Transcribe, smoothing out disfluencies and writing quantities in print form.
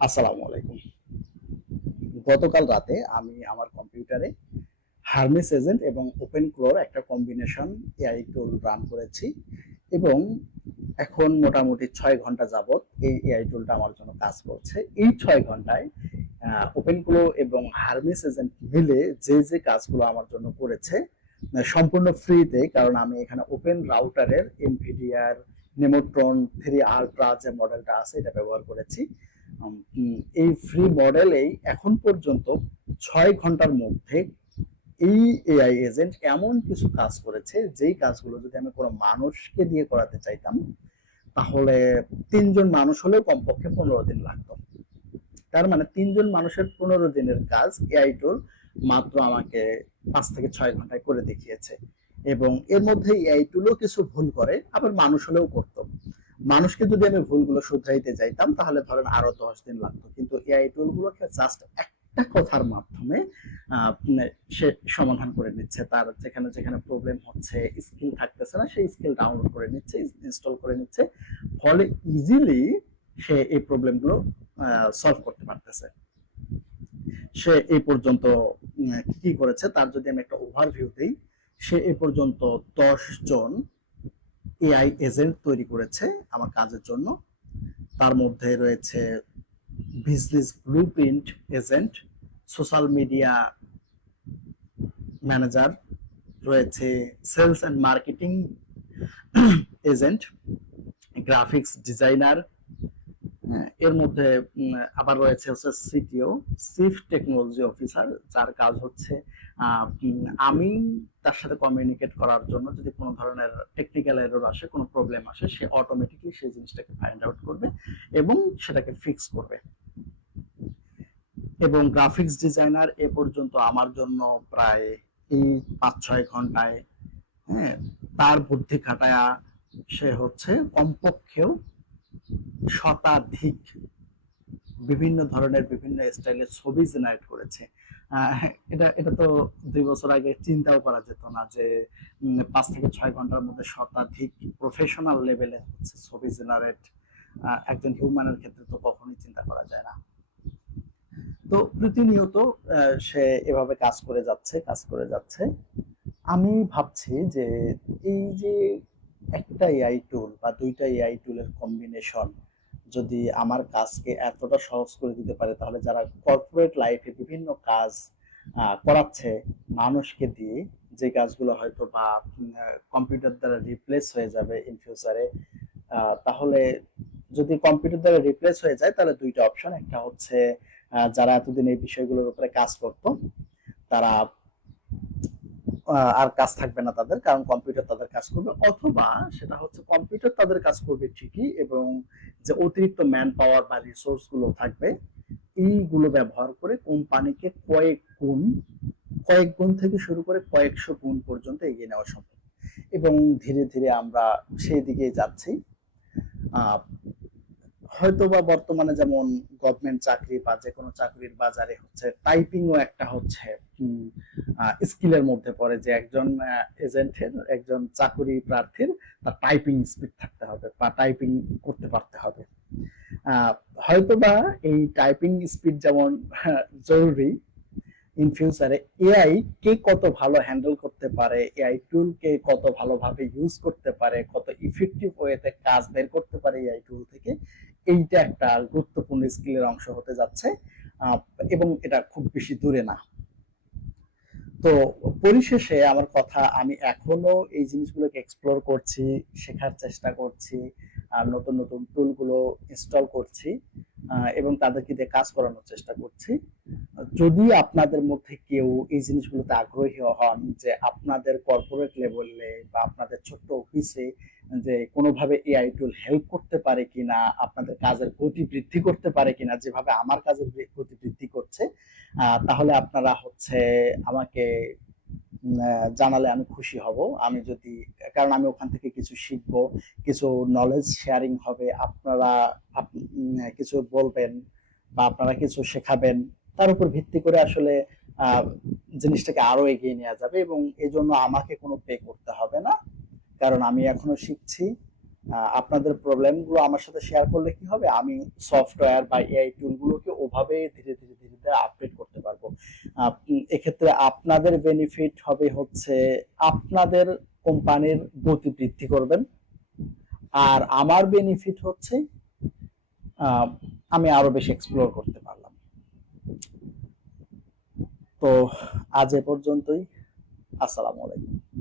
আসসালামু আলাইকুম। গতকাল রাতে আমি আমার কম্পিউটারে হার্মেস এজেন্ট এবং ওপেন ক্লোর একটা কম্বিনেশন এআই টুল রান করেছি এবং এখন মোটামুটি 6 ঘন্টা যাবত এই এআই টুলটা আমার জন্য কাজ করছে। এই 6 ঘন্টায় ওপেন ক্লো এবং হার্মেস এজেন্ট মিলে যে যে কাজগুলো আমার জন্য করেছে সম্পূর্ণ ফ্রিতে, কারণ আমি এখানে ওপেন রাউটারের এনভিডিআর নেমোট্রন 3 আলট্রা যে মডেলটা আছে এটা ব্যবহার করেছি। এই ফ্রি মডেলেই এখন পর্যন্ত 6 ঘন্টার মধ্যে এই এআই এজেন্ট এমন কিছু কাজ করেছে যেই কাজগুলো যদি আমি কোনো মানুষকে দিয়ে করাতে চাইতাম তাহলে 3 জন মানুষ হলেও কমপক্ষে 15 দিন লাগতো। তার মানে 3 জন মানুষের 15 দিনের কাজ এআই টুল মাত্র আমাকে 5 থেকে 6 ঘন্টায় করে দেখিয়েছে। এবং এর মধ্যে এআই টুলও কিছু ভুল করে, আবার মানুষ হলেও করতো। মানুষকে যদি আমি ভুলগুলো শুধরাইতে যাইতাম তাহলে ধরেন আরো 10 দিন লাগতো, কিন্তু এআই টুল গুলোকে জাস্ট একটা কথার মাধ্যমে সে সমাধান করে নিচ্ছে। তার যেখানে যেখানে প্রবলেম হচ্ছে, স্কিল থাকতেছে না, সেই স্কিল ডাউনলোড করে নিচ্ছে, ইনস্টল করে নিচ্ছে, ফলে ইজিলি সে এই প্রবলেমগুলো সলভ করতে পারতেছে। সে এই পর্যন্ত কি কি করেছে তার যদি আমি একটা ওভারভিউ দিই, সে এ পর্যন্ত 10 জন এআই এজেন্ট তৈরি করেছে আমার কাজের জন্য। তার মধ্যে রয়েছে business blueprint agent, social media manager, রয়েছে sales and marketing agent, graphics designer, এর মধ্যে আবার রয়েছে হচ্ছে সিটিও, চিফ টেকনোলজি অফিসার, যার কাজ হচ্ছে আমি তার সাথে কমিউনিকেট করার জন্য যদি কোনো ধরনের টেকনিক্যাল এরর আসে, কোনো প্রবলেম আসে, সে অটোমেটিকলি সেই জিনিসটাকে ফাইন্ড আউট করবে এবং সেটাকে ফিক্স করবে। এবং গ্রাফিক্স ডিজাইনার এ পর্যন্ত আমার জন্য প্রায় এই 5-6 ঘন্টায়, হ্যাঁ, তার বুদ্ধি খাটায়া সে হচ্ছে কমপক্ষেও শতাধিক বিভিন্ন ধরনের বিভিন্ন স্টাইলের ছবি জেনারেট করেছে। এটা এটা তো 2 বছর আগে চিন্তাও করা যেত না যে 5 থেকে 6 ঘন্টার মধ্যে শতাধিক প্রফেশনাল লেভেলে হচ্ছে ছবি জেনারেট একজন হিউম্যানের ক্ষেত্রে তো কখনোই চিন্তা করা যায় না। তো প্রতিনিয়ত সে এভাবে কাজ করে যাচ্ছে। আমি ভাবছি যে এই যে একটা এআই টুল বা দুইটা এআই টুলের কম্বিনেশন যদি আমার কাজকে এতটা সহজ করে দিতে পারে, তাহলে যারা কর্পোরেট লাইফে বিভিন্ন কাজ করাচ্ছে মানুষকে দিয়ে, যে কাজগুলো হয়তো বা কম্পিউটার দ্বারা রিপ্লেস হয়ে যাবে ইন ফিউচারে, তাহলে যদি কম্পিউটার দ্বারা রিপ্লেস হয়ে যায় তাহলে দুইটা অপশন, একটা হচ্ছে যারা এতদিন এই বিষয়গুলোর উপরে কাজ করতো তারা আর কাজ থাকবে না তাদের, কারণ কম্পিউটার তাদের কাজ করবে, অথবা সেটা হচ্ছে কম্পিউটার তাদের কাজ করবে ঠিকই এবং যে অতিরিক্ত ম্যান পাওয়ার বা রিসোর্স গুলো থাকবে এইগুলো ব্যবহার করে কোম্পানিকে কয়েক গুণ থেকে শুরু করে কয়েকশো গুণ পর্যন্ত এগিয়ে নেওয়া সম্ভব। এবং ধীরে ধীরে আমরা সেই দিকে যাচ্ছি। হয়তো বা বর্তমানে যেমন গভর্নমেন্ট চাকরি বা যে কোনো চাকরির বাজারে হচ্ছে টাইপিংও একটা হচ্ছে স্কিলের মধ্যে পড়ে, যে একজন এজেন্টের, একজন চাকরি প্রার্থীর তার টাইপিং স্পিড থাকতে হবে বা টাইপিং করতে পারতে হবে। হয়তোবা এই টাইপিং স্পিড যেমন জরুরি, ইন ফিউচারে এআই কে কত ভালো হ্যান্ডেল করতে পারে, এআই টুল কে কত ভালোভাবে ইউজ করতে পারে, কত ইফেক্টিভ ওয়েতে কাজ বের করতে পারে এআই টুল থেকে, এইটা একটা গুরুত্বপূর্ণ স্কিলের অংশ হতে যাচ্ছে। এবং এটা খুব বেশি দূরে না। তো পরিশেষে আমার কথা, আমি এখনো এই জিনিসগুলোকে এক্সপ্লোর করছি, শেখার চেষ্টা করছি, আর নতুন নতুন টুলগুলো ইনস্টল করছি এবং তাদেরকে দিয়ে কাজ করানোর চেষ্টা করছি। যদি আপনাদের মধ্যে কেউ এই জিনিসগুলোতে আগ্রহী হন, যে আপনাদের কর্পোরেট লেভেলে বা আপনাদের ছোট্ট অফিসে যে কোনোভাবে এআই টুল হেল্প করতে পারে কিনা, আপনাদের কাজের গতি বৃদ্ধি করতে পারে কিনা যেভাবে আমার কাজের গতি বৃদ্ধি করছে, তাহলে আপনারা হচ্ছে আমাকে জানালে আমি খুশি হব। আমি যদি, কারণ আমি ওখান থেকে কিছু শিখবো, কিছু নলেজ শেয়ারিং হবে, আপনারা কিছু বলবেন বা আপনারা কিছু শেখাবেন, তার উপর ভিত্তি করে আসলে জিনিসটাকে আরো এগিয়ে নেওয়া যাবে এবং এই জন্য আমাকে কোনো পে করতে হবে না, কারণ আমি এখনো শিখছি। আপনাদের প্রবলেমগুলো আমার সাথে শেয়ার করলে কি হবে, আমি সফটওয়্যার বা এআই টুলগুলোকে ওভাবে ধীরে ধীরে ধীরে ধীরে আপডেট করতে পারবো। এক্ষেত্রে আপনাদের বেনিফিট হবে হচ্ছে আপনাদের কোম্পানির গতি বৃদ্ধি করবেন, আর আমার বেনিফিট হচ্ছে আমি আরো বেশি এক্সপ্লোর করতে পারলাম। তো আজ এ পর্যন্তই। আসসালামু আলাইকুম।